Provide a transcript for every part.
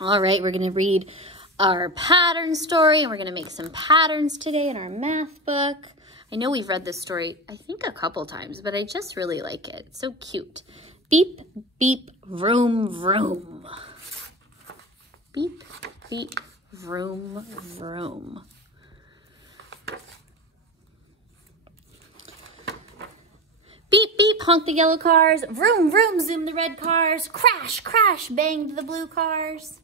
All right, we're going to read our pattern story, and we're going to make some patterns today in our math book. I know we've read this story, I think, a couple times, but I just really like it. It's so cute. Beep, beep, vroom, vroom. Beep, beep, vroom, vroom. Beep, beep, honk the yellow cars. Vroom, vroom, zoom the red cars. Crash, crash, banged the blue cars.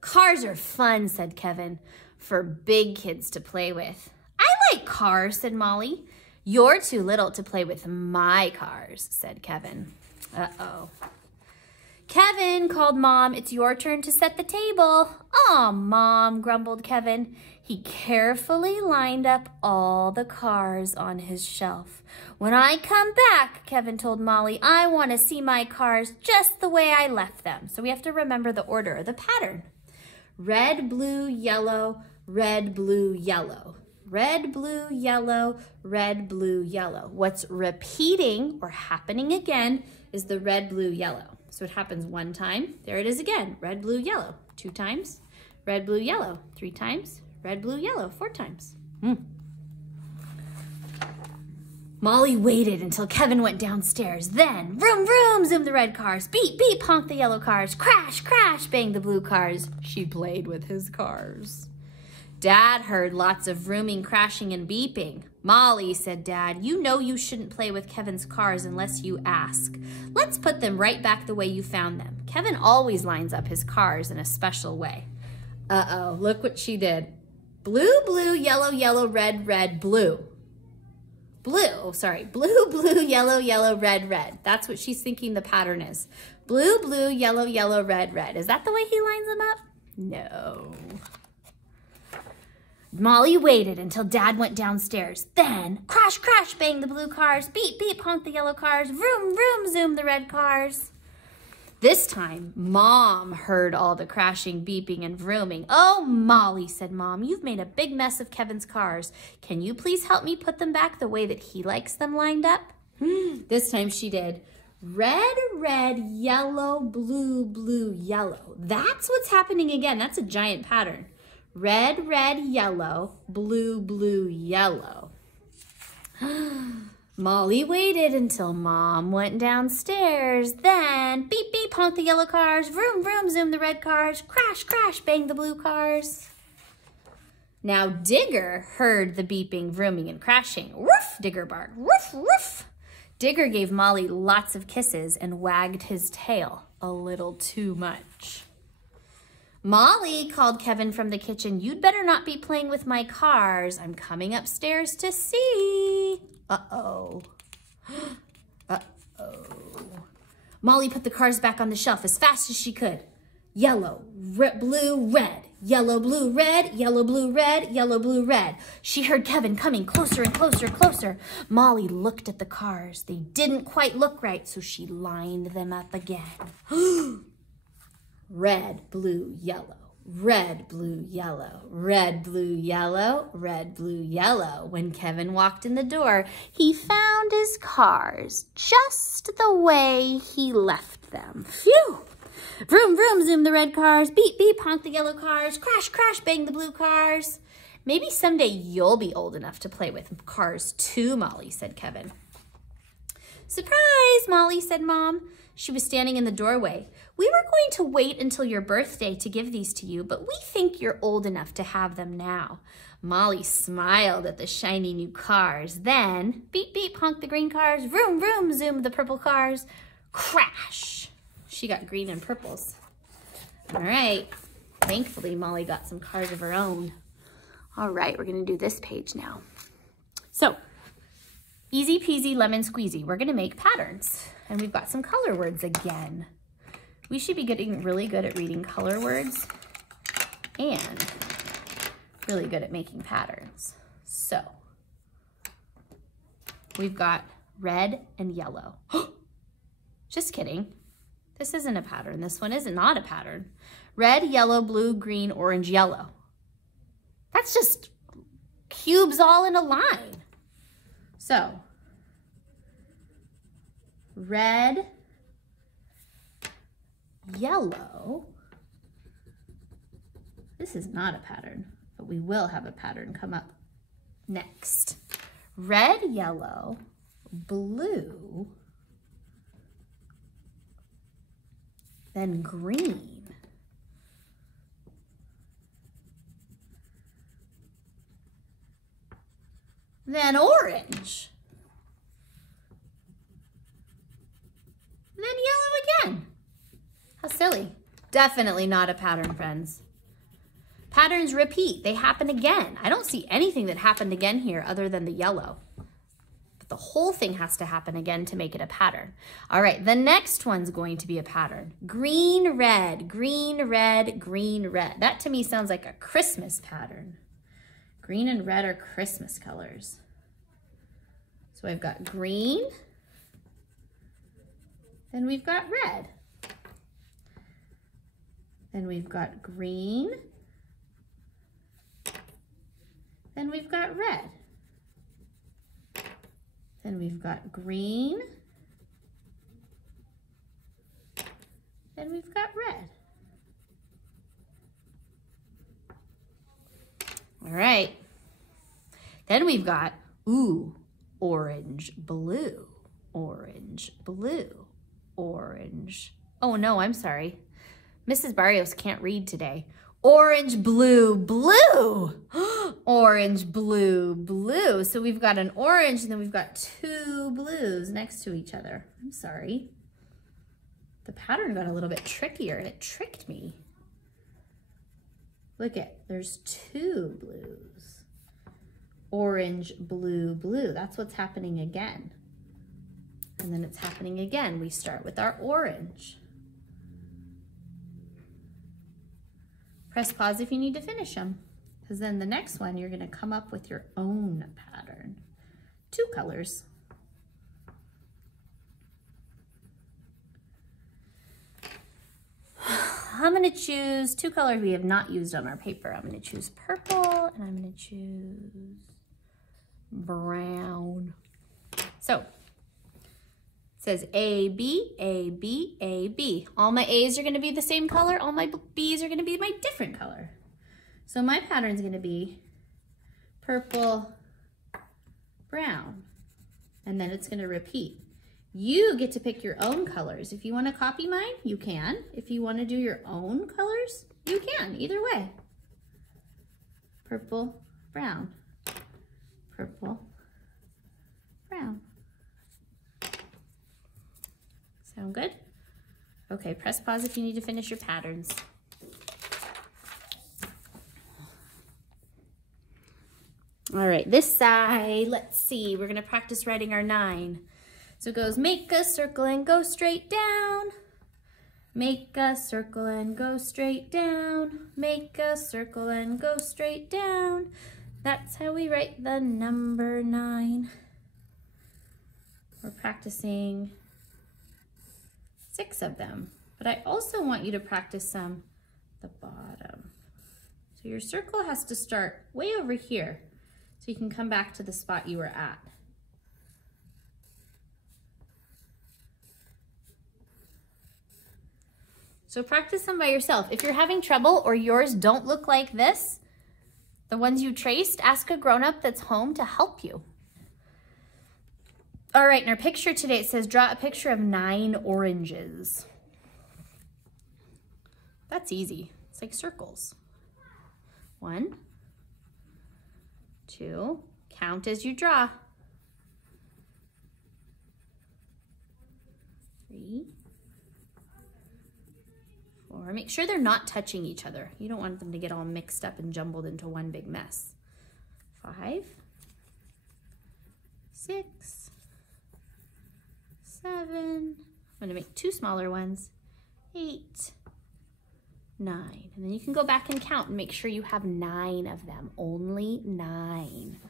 Cars are fun, said Kevin, for big kids to play with. I like cars, said Molly. You're too little to play with my cars, said Kevin. Uh-oh. Kevin, called Mom, it's your turn to set the table. Aw, Mom, grumbled Kevin. He carefully lined up all the cars on his shelf. When I come back, Kevin told Molly, I want to see my cars just the way I left them. So we have to remember the order of the pattern. Red, blue, yellow, red, blue, yellow. Red, blue, yellow, red, blue, yellow. What's repeating or happening again is the red, blue, yellow. So it happens one time. There it is again. Red, blue, yellow. 2 times. Red, blue, yellow. 3 times. Red, blue, yellow. 4 times. Molly waited until Kevin went downstairs. Then, vroom, vroom, zoomed the red cars. Beep, beep, honked the yellow cars. Crash, crash, banged the blue cars. She played with his cars. Dad heard lots of vrooming, crashing, and beeping. Molly, said Dad, you know you shouldn't play with Kevin's cars unless you ask. Let's put them right back the way you found them. Kevin always lines up his cars in a special way. Uh-oh, look what she did. Blue, blue, yellow, yellow, red, red, blue. Blue, blue, yellow, yellow, red, red. That's what she's thinking the pattern is. Blue, blue, yellow, yellow, red, red. Is that the way he lines them up? No. Molly waited until Dad went downstairs. Then, crash, crash, banged the blue cars. Beep, beep, honked the yellow cars. Vroom, vroom, zoomed the red cars. This time, Mom heard all the crashing, beeping, and vrooming. Oh, Molly, said Mom, you've made a big mess of Kevin's cars. Can you please help me put them back the way that he likes them lined up? This time she did. Red, red, yellow, blue, blue, yellow. That's what's happening again. That's a giant pattern. Red, red, yellow, blue, blue, yellow. Molly waited until Mom went downstairs. Then, beep, beep, honked the yellow cars. Vroom, vroom, zoomed the red cars. Crash, crash, banged the blue cars. Now, Digger heard the beeping, vrooming, and crashing. Woof, Digger barked. Woof, woof. Digger gave Molly lots of kisses and wagged his tail a little too much. Molly, called Kevin from the kitchen, you'd better not be playing with my cars. I'm coming upstairs to see. Uh-oh. Uh-oh. Molly put the cars back on the shelf as fast as she could. Yellow, blue, red. Yellow, blue, red. Yellow, blue, red. Yellow, blue, red. She heard Kevin coming closer and closer, closer. Molly looked at the cars. They didn't quite look right, so she lined them up again. Red, blue, yellow. Red, blue, yellow. Red, blue, yellow. Red, blue, yellow. When Kevin walked in the door, he found his cars just the way he left them. Phew! Vroom, vroom, zoom the red cars. Beep, beep, honk the yellow cars. Crash, crash, bang the blue cars. Maybe someday you'll be old enough to play with cars too, Molly, said Kevin. Surprise, Molly, said Mom. She was standing in the doorway. We were going to wait until your birthday to give these to you, but we think you're old enough to have them now. Molly smiled at the shiny new cars. Then, beep, beep, honked the green cars. Vroom, vroom, zoomed the purple cars. Crash! She got green and purples. All right. Thankfully, Molly got some cars of her own. All right, we're going to do this page now. So, easy peasy lemon squeezy. We're going to make patterns. And we've got some color words again. We should be getting really good at reading color words and really good at making patterns. So, we've got red and yellow. Just kidding. This isn't a pattern. This one is not a pattern. Red, yellow, blue, green, orange, yellow. That's just cubes all in a line. So, red, yellow, This is not a pattern, but we will have a pattern come up next. Red, yellow, blue, then green. Then orange. Then yellow again. How silly. Definitely not a pattern, friends. Patterns repeat. They happen again. I don't see anything that happened again here other than the yellow. But the whole thing has to happen again to make it a pattern. All right, the next one's going to be a pattern. Green, red, green, red, green, red. That to me sounds like a Christmas pattern. Green and red are Christmas colors. So I've got green, then we've got red. Then we've got green, then we've got red. Then we've got green, then we've got red. All right. Then we've got, ooh, orange, blue, orange, blue, orange. Oh no, I'm sorry. Mrs. Barrios can't read today. Orange, blue, blue. Orange, blue, blue. So we've got an orange and then we've got two blues next to each other. I'm sorry. The pattern got a little bit trickier and it tricked me. Look there's two blues. Orange, blue, blue. That's what's happening again. And then it's happening again. We start with our orange. Press pause if you need to finish them, because then the next one you're going to come up with your own pattern. Two colors. I'm going to choose two colors we have not used on our paper. I'm going to choose purple and I'm going to choose brown. So it says A, B, A, B, A, B. All my A's are going to be the same color. All my B's are going to be my different color. So my pattern is going to be purple, brown, and then it's going to repeat. You get to pick your own colors. If you want to copy mine, you can. If you want to do your own colors, you can. Either way. Purple, brown, purple, brown. Sound good? Okay, press pause if you need to finish your patterns. All right, this side, let's see. We're gonna practice writing our 9. So it goes, make a circle and go straight down. Make a circle and go straight down. Make a circle and go straight down. That's how we write the number 9. We're practicing 6 of them, but I also want you to practice some at the bottom. So your circle has to start way over here so you can come back to the spot you were at. So practice them by yourself. If you're having trouble or yours don't look like this, the ones you traced, ask a grown-up that's home to help you. All right, in our picture today, it says draw a picture of 9 oranges. That's easy. It's like circles. 1, 2, count as you draw. 3, 4. Make sure they're not touching each other. You don't want them to get all mixed up and jumbled into one big mess. 5, 6, 7. I'm going to make 2 smaller ones. 8, 9. And then you can go back and count and make sure you have 9 of them. Only 9.